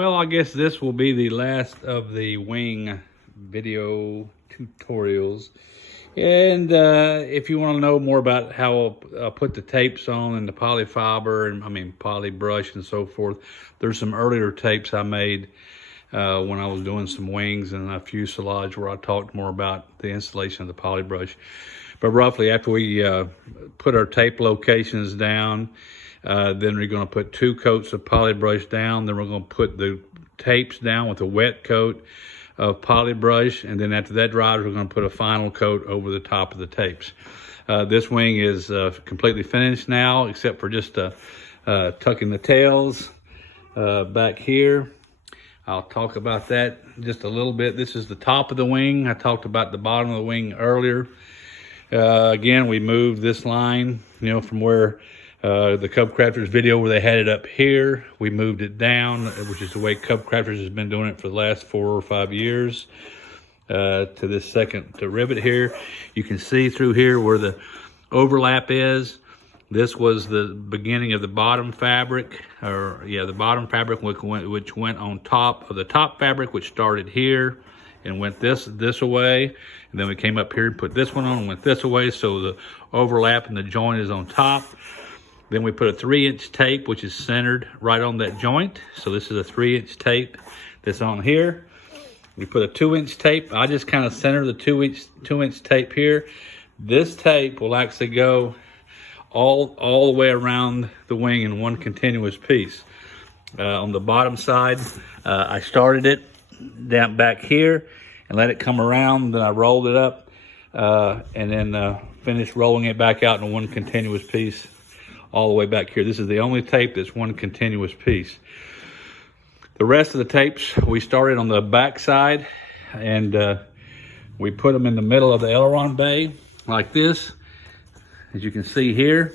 Well, I guess this will be the last of the wing video tutorials. And if you want to know more about how I'll put the tapes on and the polyfiber and poly brush and so forth, there's some earlier tapes I made when I was doing some wings and a fuselage where I talked more about the installation of the poly brush. But roughly after we put our tape locations down, then we're going to put 2 coats of poly brush down. Then we're going to put the tapes down with a wet coat of poly brush. And then after that dries, we're going to put a final coat over the top of the tapes. This wing is completely finished now, except for just tucking the tails back here. I'll talk about that just a little bit. This is the top of the wing. I talked about the bottom of the wing earlier. Again, we moved this line, from where the Cub Crafters video where they had it up here, we moved it down, which is the way Cub Crafters has been doing it for the last 4 or 5 years, to this second rivet here. You can see through here where the overlap is. This was the beginning of the bottom fabric, the bottom fabric which went on top of the top fabric, which started here and went this away. And then we came up here and put this one on and went this away. So the overlap and the joint is on top. Then we put a 3-inch tape, which is centered right on that joint. So this is a 3-inch tape that's on here. We put a 2-inch tape. I just kind of center the 2-inch tape here. This tape will actually go all the way around the wing in one continuous piece. On the bottom side, I started it down back here and let it come around. Then I rolled it up and then finished rolling it back out in one continuous piece all the way back here. This is the only tape that's one continuous piece. The rest of the tapes, we started on the back side and we put them in the middle of the aileron bay like this. As you can see here,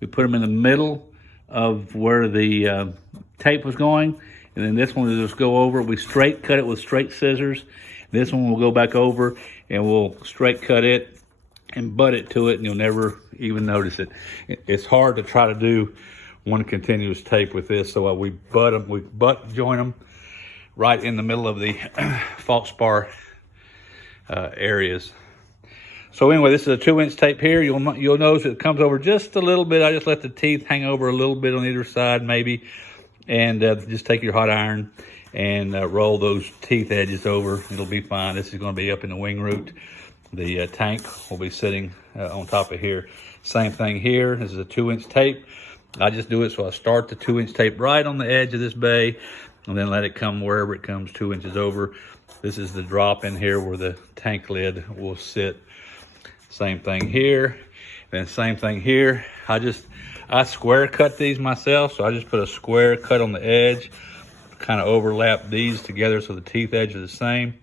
we put them in the middle of where the tape was going. And then this one will just go over. We straight cut it with straight scissors. This one will go back over and we'll straight cut it and butt it to it, and you'll never even notice it. It's hard to try to do one continuous tape with this, so we butt join them right in the middle of the false bar areas. So anyway, this is a 2-inch tape here. You'll notice it comes over just a little bit. I just let the teeth hang over a little bit on either side maybe, and just take your hot iron and roll those teeth edges over. It'll be fine. This is going to be up in the wing root. The tank will be sitting on top of here. Same thing here. This is a 2-inch tape. I just do it so I start the 2-inch tape right on the edge of this bay and then let it come wherever it comes 2 inches over. This is the drop in here where the tank lid will sit. Same thing here. Then same thing here. I square cut these myself, so I just put a square cut on the edge, kind of overlap these together so the teeth edge is the same.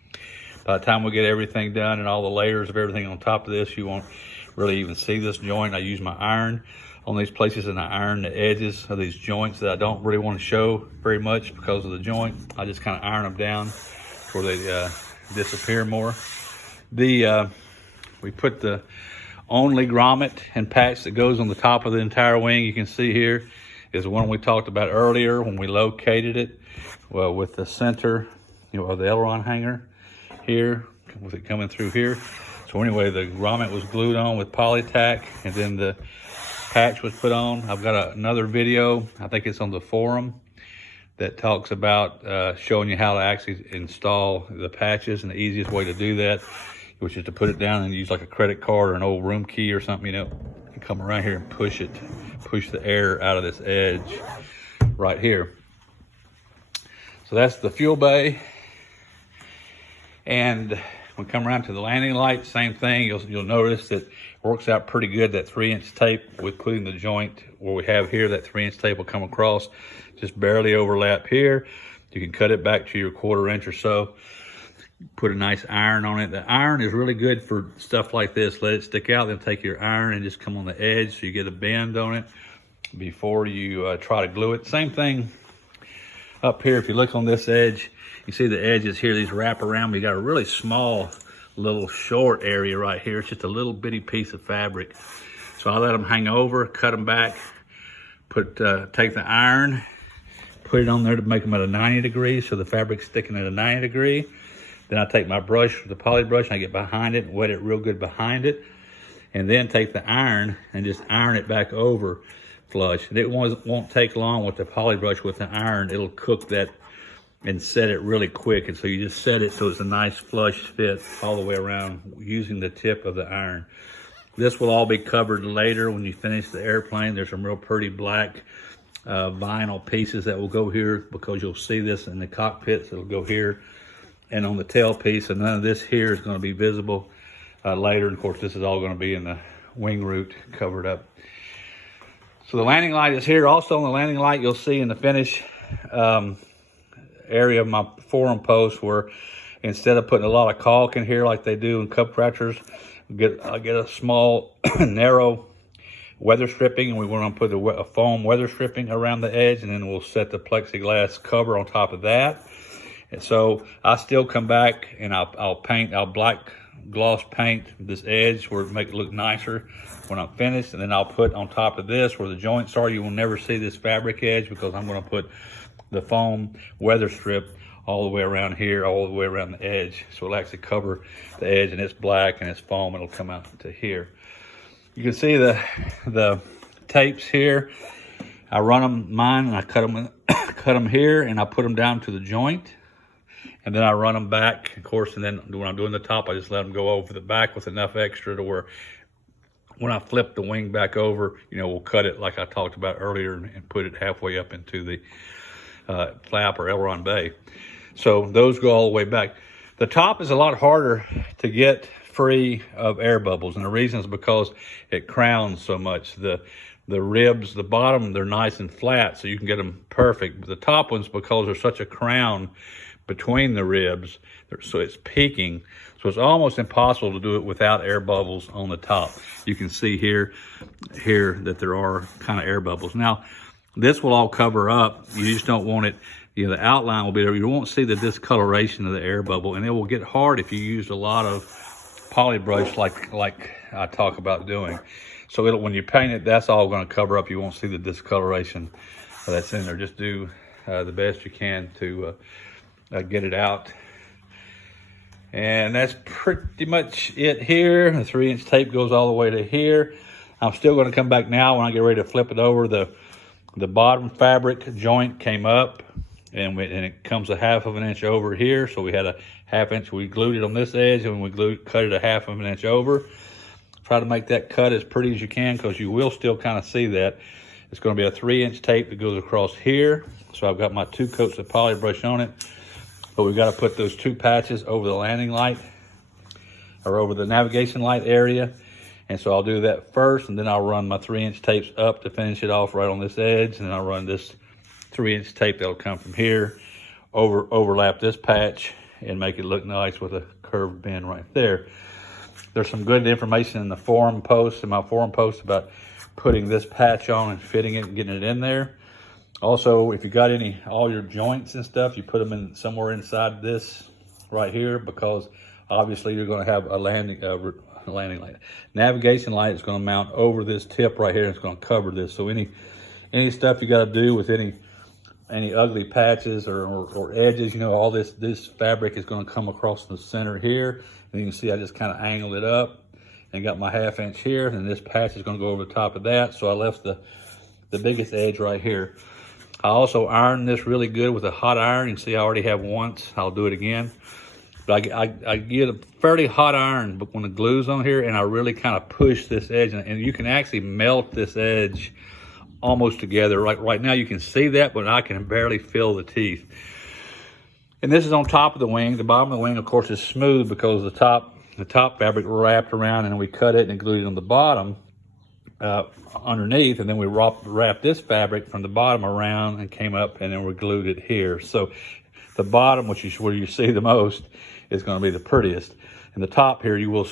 By the time we get everything done and all the layers of everything on top of this, you won't really even see this joint. I use my iron on these places and I iron the edges of these joints that I don't really want to show very much because of the joint. I just kind of iron them down where they disappear more. We put the only grommet and patch that goes on the top of the entire wing. You can see here is the one we talked about earlier when we located it, well, with the center, of the aileron hanger here, with it coming through here. So anyway, the grommet was glued on with Polytack, and then the patch was put on. I've got another video, I think it's on the forum, that talks about showing you how to actually install the patches, and the easiest way to do that, which is to put it down and use like a credit card or an old room key or something, and come around here and push the air out of this edge right here. So that's the fuel bay. And when we come around to the landing light, same thing. You'll notice that it works out pretty good. That 3-inch tape with putting the joint where we have here, that 3-inch tape will come across, just barely overlap here. You can cut it back to your 1/4 inch or so. Put a nice iron on it. The iron is really good for stuff like this. Let it stick out, then take your iron and just come on the edge so you get a bend on it before you try to glue it. Same thing up here. If you look on this edge, you see the edges here, these wrap around. We got a really small little short area right here. It's just a little bitty piece of fabric. So I let them hang over, cut them back, take the iron, put it on there to make them at a 90 degree, so the fabric's sticking at a 90 degree. Then I take my brush, the poly brush, and I get behind it and wet it real good behind it. And then take the iron and just iron it back over flush. And it won't take long with the poly brush. With the iron, it'll cook that and set it really quick. And so you just set it so it's a nice flush fit all the way around using the tip of the iron. This will all be covered later when you finish the airplane. There's some real pretty black vinyl pieces that will go here, because you'll see this in the cockpit, so it'll go here and on the tail piece, and none of this here is going to be visible later. And of course, this is all going to be in the wing root covered up. So the landing light is here. Also on the landing light, you'll see in the finish area of my forum post, where instead of putting a lot of caulk in here like they do in cup crashers, I get a small narrow weather stripping, and we want to put a foam weather stripping around the edge, and then we'll set the plexiglass cover on top of that. And so I still come back and I'll black gloss paint this edge where it make it look nicer when I'm finished, and then I'll put on top of this where the joints are. You will never see this fabric edge, because I'm going to put the foam weather strip all the way around here, all the way around the edge, so it'll actually cover the edge, and it's black and it's foam. It'll come out to here. You can see the tapes here. I run mine and I cut them here, and I put them down to the joint. And then I run them back, of course, and then when I'm doing the top, I just let them go over the back with enough extra to where when I flip the wing back over, we'll cut it like I talked about earlier and put it halfway up into the flap or aileron bay. So those go all the way back. The top is a lot harder to get free of air bubbles, and the reason is because it crowns so much. The ribs, the bottom, they're nice and flat, so you can get them perfect. But the top ones, because there's such a crown between the ribs, so it's peaking, so it's almost impossible to do it without air bubbles on the top. You can see here that there are kind of air bubbles. Now, this will all cover up. You just don't want it, the outline will be there. You won't see the discoloration of the air bubble, and it will get hard if you use a lot of poly brush like I talk about doing. So when you paint it, that's all going to cover up. You won't see the discoloration that's in there. Just do the best you can to get it out. And that's pretty much it here. The 3-inch tape goes all the way to here. I'm still going to come back now when I get ready to flip it over. The bottom fabric joint came up, and it comes a 1/2 inch over here. So we had a 1/2 inch. We glued it on this edge, and we cut it a 1/2 inch over. Try to make that cut as pretty as you can, because you will still kind of see that. It's going to be a 3-inch tape that goes across here. So I've got my 2 coats of poly brush on it. But we've got to put those 2 patches over the landing light, or over the navigation light area. And so I'll do that first, and then I'll run my 3-inch tapes up to finish it off right on this edge. And then I'll run this 3-inch tape that'll come from here, overlap this patch, and make it look nice with a curved bend right there. There's some good information in the forum post, in my forum post, about putting this patch on and fitting it and getting it in there. Also, if you got all your joints and stuff, you put them in somewhere inside this right here, because obviously you're going to have a landing light. Navigation light is going to mount over this tip right here, and it's going to cover this. So any stuff you got to do with any ugly patches or edges, all this fabric is going to come across the center here. And you can see I just kind of angled it up and got my 1/2 inch here, and this patch is going to go over the top of that. So I left the biggest edge right here. I also ironed this really good with a hot iron. You can see I already have once. I'll do it again. But I get a fairly hot iron, but when the glue's on here, and I really kind of push this edge, and you can actually melt this edge almost together. Right now you can see that, but I can barely feel the teeth. And this is on top of the wing. The bottom of the wing, of course, is smooth because the top fabric wrapped around, and we cut it and glued it on the bottom. Underneath, and then we wrapped this fabric from the bottom around and came up, and then we glued it here. So the bottom, which is where you see the most, is going to be the prettiest. And the top here, you will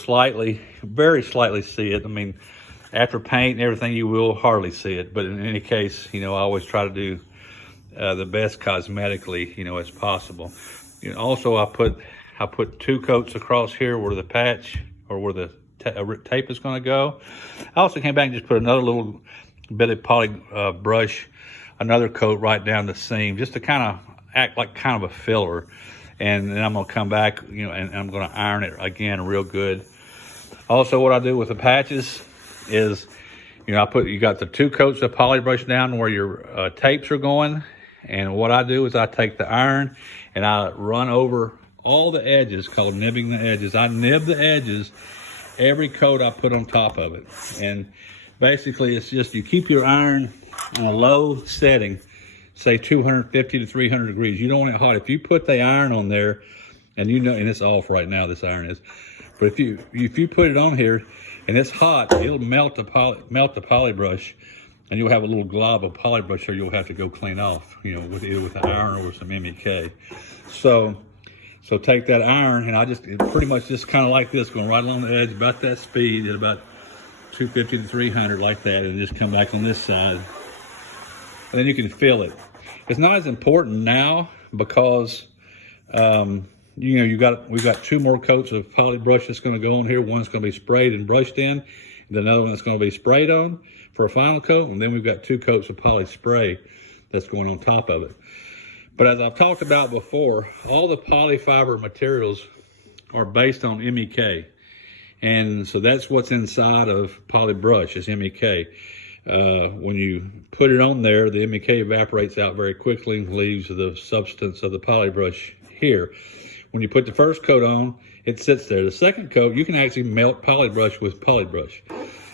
very slightly see it. I mean, after paint and everything, you will hardly see it. But in any case, I always try to do the best cosmetically, as possible. Also, I put 2 coats across here where the patch, or where the tape is going to go. I also came back and just put another little bit of poly brush another coat right down the seam, just to kind of act like kind of a filler. And then I'm gonna come back, and I'm gonna iron it again real good. Also, what I do with the patches is, you got the 2 coats of poly brush down where your tapes are going. And what I do is I take the iron and I run over all the edges, called nibbing the edges. I nib the edges every coat I put on top of it. And basically it's just, you keep your iron on a low setting, say 250 to 300 degrees. You don't want it hot. If you put the iron on there, and and it's off right now, this iron is, but if you put it on here and it's hot, it'll melt the poly brush, and you'll have a little glob of poly brush there you'll have to go clean off, with either with the iron or some MEK. So take that iron, and it pretty much just kind of like this, going right along the edge, about that speed, at about 250 to 300, like that, and just come back on this side. And then you can feel it. It's not as important now because, we've got 2 more coats of poly brush that's going to go on here. One's going to be sprayed and brushed in, and another one that's going to be sprayed on for a final coat, and then we've got 2 coats of poly spray that's going on top of it. But as I've talked about before, all the polyfiber materials are based on MEK. And so that's what's inside of poly brush, is MEK. When you put it on there, the MEK evaporates out very quickly and leaves the substance of the poly brush here. When you put the first coat on, it sits there. The second coat, you can actually melt poly brush with poly brush.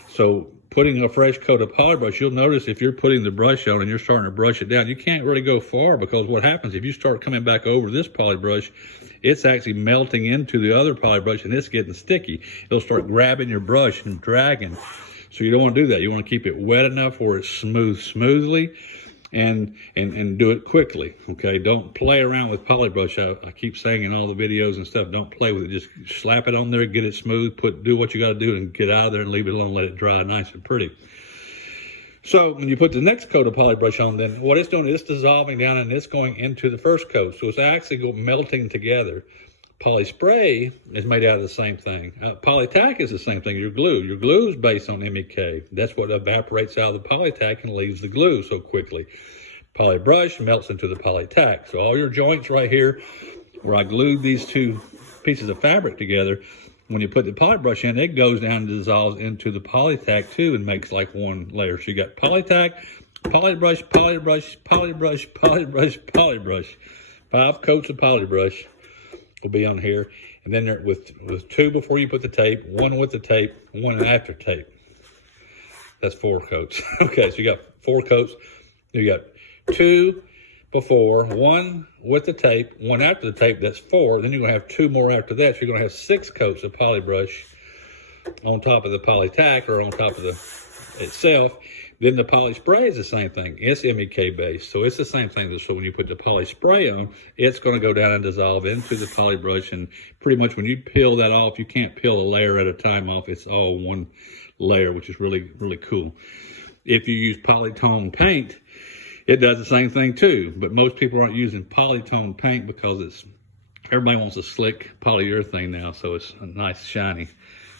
So putting a fresh coat of poly brush, you'll notice if you're putting the brush on and you're starting to brush it down, you can't really go far, because what happens if you start coming back over this poly brush, it's actually melting into the other poly brush and it's getting sticky. It'll start grabbing your brush and dragging. So you don't want to do that. You want to keep it wet enough where it's smoothly, and do it quickly. Okay, don't play around with poly brush. I keep saying in all the videos and stuff, don't play with it. Just slap it on there, get it smooth, do what you got to do, and get out of there and leave it alone. Let it dry nice and pretty. So when you put the next coat of poly brush on, then what it's doing is it's dissolving down and it's going into the first coat. So it's actually melting together. Poly spray is made out of the same thing. Polytack is the same thing. Your glue is based on MEK. That's what evaporates out of the polytack and leaves the glue so quickly. Poly brush melts into the polytack. So all your joints right here, where I glued these 2 pieces of fabric together, when you put the poly brush in, it goes down and dissolves into the polytack too and makes like one layer. So you got polytack, poly brush, poly brush, poly brush, poly brush, poly brush. 5 coats of poly brush will be on here, and then there with 2 before you put the tape, 1 with the tape, 1 after tape. That's 4 coats. Okay, so you got 4 coats. You got 2 before, 1 with the tape, 1 after the tape. That's 4. Then you're gonna have 2 more after that. So you're gonna have 6 coats of poly brush on top of the polytack, or on top of the itself. Then the poly spray is the same thing. It's MEK based, so it's the same thing. So when you put the poly spray on, it's going to go down and dissolve into the poly brush, and pretty much when you peel that off, you can't peel a layer at a time off. It's all one layer, which is really, really cool. If you use Polytone paint, it does the same thing too, but most people aren't using Polytone paint because everybody wants a slick polyurethane now, so it's a nice shiny.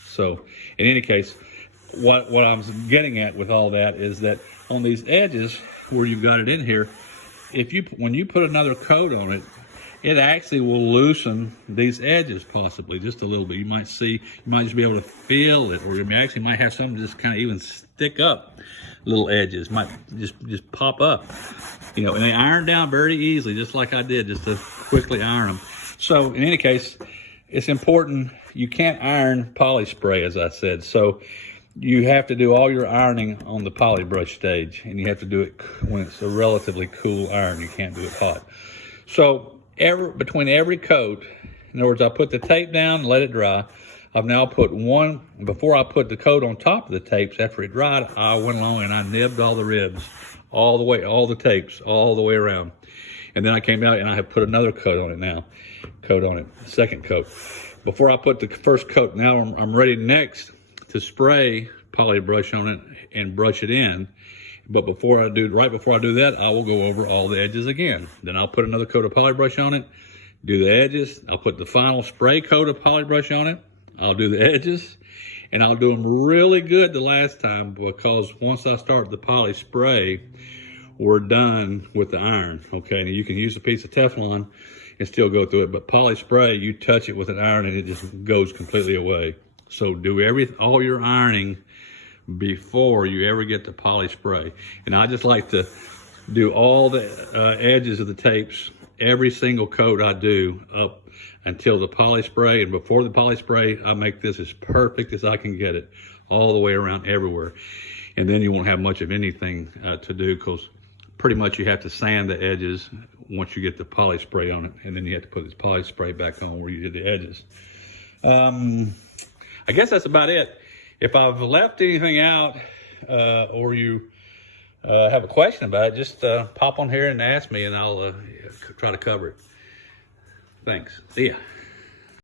So in any case, what I'm getting at with all that is that on these edges where you've got it in here, when you put another coat on it, it actually will loosen these edges possibly just a little bit. You might just be able to feel it, or you actually might have some just kind of even stick up. Little edges might just pop up, and they iron down very easily, just like I did, just to quickly iron them. So in any case, it's important. You can't iron poly spray, as I said. So you have to do all your ironing on the poly brush stage, and you have to do it when it's a relatively cool iron. You can't do it hot. So between every coat, in other words, I put the tape down, let it dry. I've now put one, before I put the coat on top of the tapes, after it dried, I went along and I nibbed all the ribs, all the tapes, all the way around. And then I came out and I have put another coat on it, second coat. Before I put the first coat, now I'm ready next to spray poly brush on it and brush it in. But right before I do that, I will go over all the edges again. Then I'll put another coat of poly brush on it, do the edges. I'll put the final spray coat of poly brush on it. I'll do the edges, and I'll do them really good the last time, because once I start the poly spray, we're done with the iron. Okay, now you can use a piece of Teflon and still go through it, but poly spray, you touch it with an iron and it just goes completely away. So do all your ironing before you ever get to poly spray. And I just like to do all the edges of the tapes, every single coat I do up until the poly spray. And before the poly spray, I make this as perfect as I can get it, all the way around everywhere. And then you won't have much of anything to do, because pretty much you have to sand the edges once you get the poly spray on it, and then you have to put this poly spray back on where you did the edges. I guess that's about it. If I've left anything out or you have a question about it, just pop on here and ask me, and I'll try to cover it. Thanks. See ya.